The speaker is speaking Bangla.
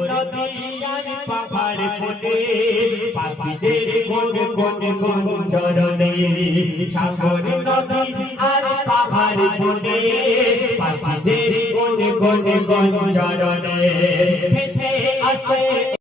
নদী আর পাহাড় বনে পাখিদের কোন কোন গুঞ্জরণে সাগর নদী আর পাহাড় বনে পাখিদের কোন কোন গুঞ্জরণে ভেসে আসে